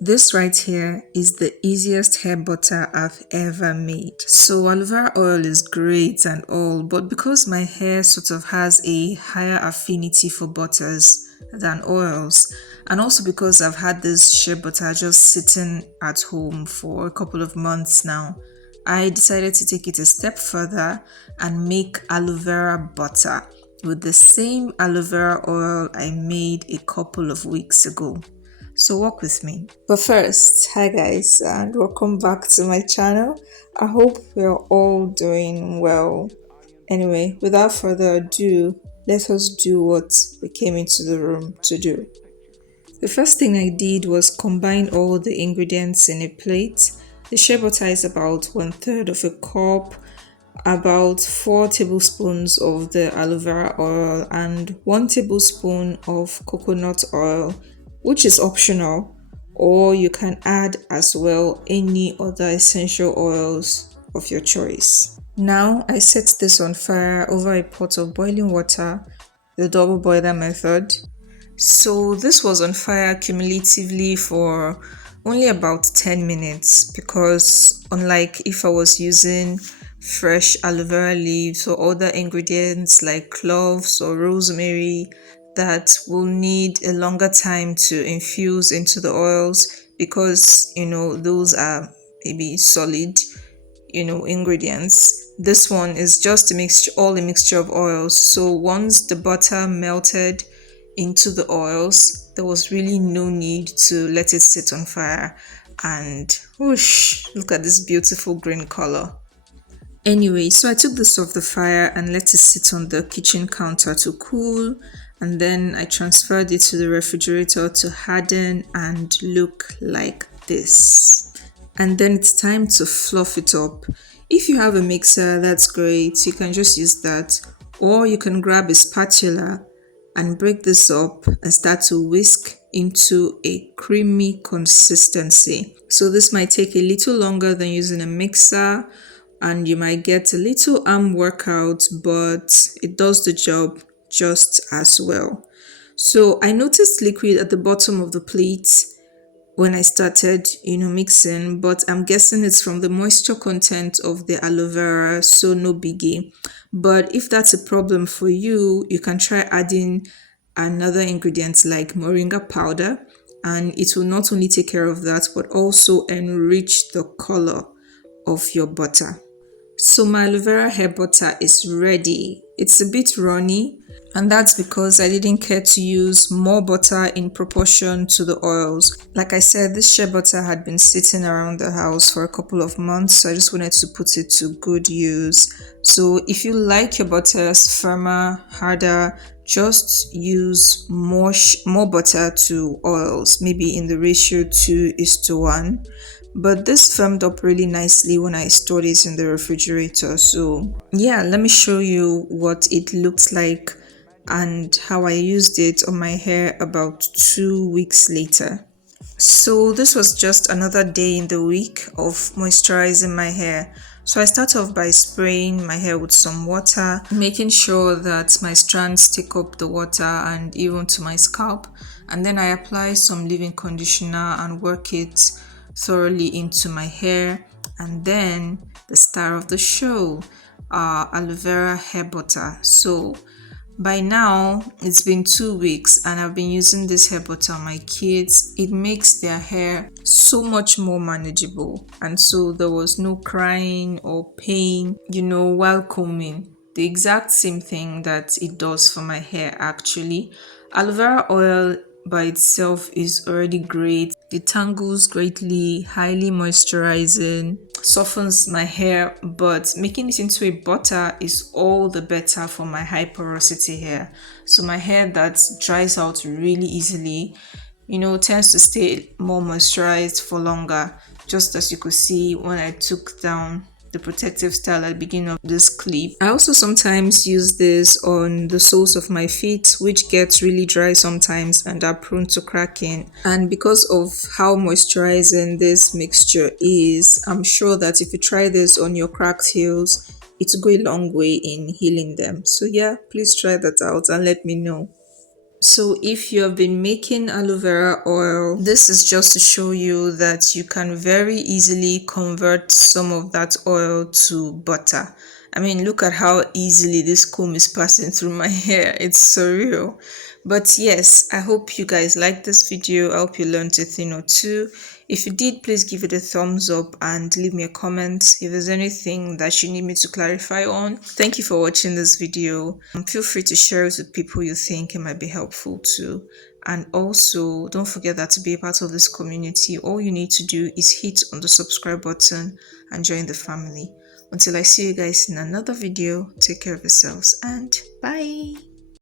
This right here is the easiest hair butter I've ever made. So aloe vera oil is great and all, but because my hair sort of has a higher affinity for butters than oils, and also because I've had this shea butter just sitting at home for a couple of months now, I decided to take it a step further and make aloe vera butter with the same aloe vera oil I made a couple of weeks ago. So walk with me. But first, hi guys, and welcome back to my channel. I hope we're all doing well. Anyway, without further ado, let us do what we came into the room to do. The first thing I did was combine all the ingredients in a plate. The shea butter is about 1/3 of a cup, about 4 tablespoons of the aloe vera oil, and 1 tablespoon of coconut oil, which is optional, or you can add as well any other essential oils of your choice. Now I set this on fire over a pot of boiling water, the double boiler method. So this was on fire cumulatively for only about 10 minutes because unlike if I was using fresh aloe vera leaves or other ingredients like cloves or rosemary that will need a longer time to infuse into the oils because those are maybe solid ingredients. This one is just a mixture, all a mixture of oils. So once the butter melted into the oils, there was really no need to let it sit on fire. And whoosh, look at this beautiful green color. Anyway, so I took this off the fire and let it sit on the kitchen counter to cool, and then I transferred it to the refrigerator to harden and look like this. And then it's time to fluff it up. If you have a mixer, that's great, you can just use that, or you can grab a spatula and break this up and start to whisk into a creamy consistency. So this might take a little longer than using a mixer, and you might get a little arm workout, but it does the job just as well. So I noticed liquid at the bottom of the plate when I started, mixing, but I'm guessing it's from the moisture content of the aloe vera, so no biggie. But if that's a problem for you, you can try adding another ingredient like moringa powder, and it will not only take care of that, but also enrich the color of your butter. So my aloe vera hair butter is ready. It's a bit runny, and that's because I didn't care to use more butter in proportion to the oils. Like I said, this shea butter had been sitting around the house for a couple of months, so I just wanted to put it to good use. So if you like your butters firmer, harder, just use more butter to oils, maybe in the ratio 2:1. But this firmed up really nicely when I stored it in the refrigerator. So yeah, let me show you what it looked like and how I used it on my hair about 2 weeks later. So this was just another day in the week of moisturizing my hair. So I start off by spraying my hair with some water, making sure that my strands take up the water and even to my scalp. And then I apply some leave-in conditioner and work it thoroughly into my hair. And then the star of the show, aloe vera hair butter. So by now, it's been 2 weeks and I've been using this hair butter on my kids. It makes their hair so much more manageable. And so there was no crying or pain, while combing. The exact same thing that it does for my hair actually. Aloe vera oil by itself is already great. It tangles greatly, highly moisturizing, softens my hair, but making it into a butter is all the better for my high porosity hair. So my hair that dries out really easily, tends to stay more moisturized for longer, just as you could see when I took down the protective style at the beginning of this clip. I also sometimes use this on the soles of my feet, which gets really dry sometimes and are prone to cracking. And because of how moisturizing this mixture is, I'm sure that if you try this on your cracked heels, it will go a long way in healing them. So yeah, please try that out and let me know. So if you have been making aloe vera oil, this is just to show you that you can very easily convert some of that oil to butter. I mean, look at how easily this comb is passing through my hair. It's surreal. But yes, I hope you guys liked this video. I hope you learned a thing or two. If you did, please give it a thumbs up and leave me a comment if there's anything that you need me to clarify on. Thank you for watching this video. Feel free to share it with people you think it might be helpful to. And also, don't forget that to be a part of this community, all you need to do is hit on the subscribe button and join the family. Until I see you guys in another video, take care of yourselves and bye.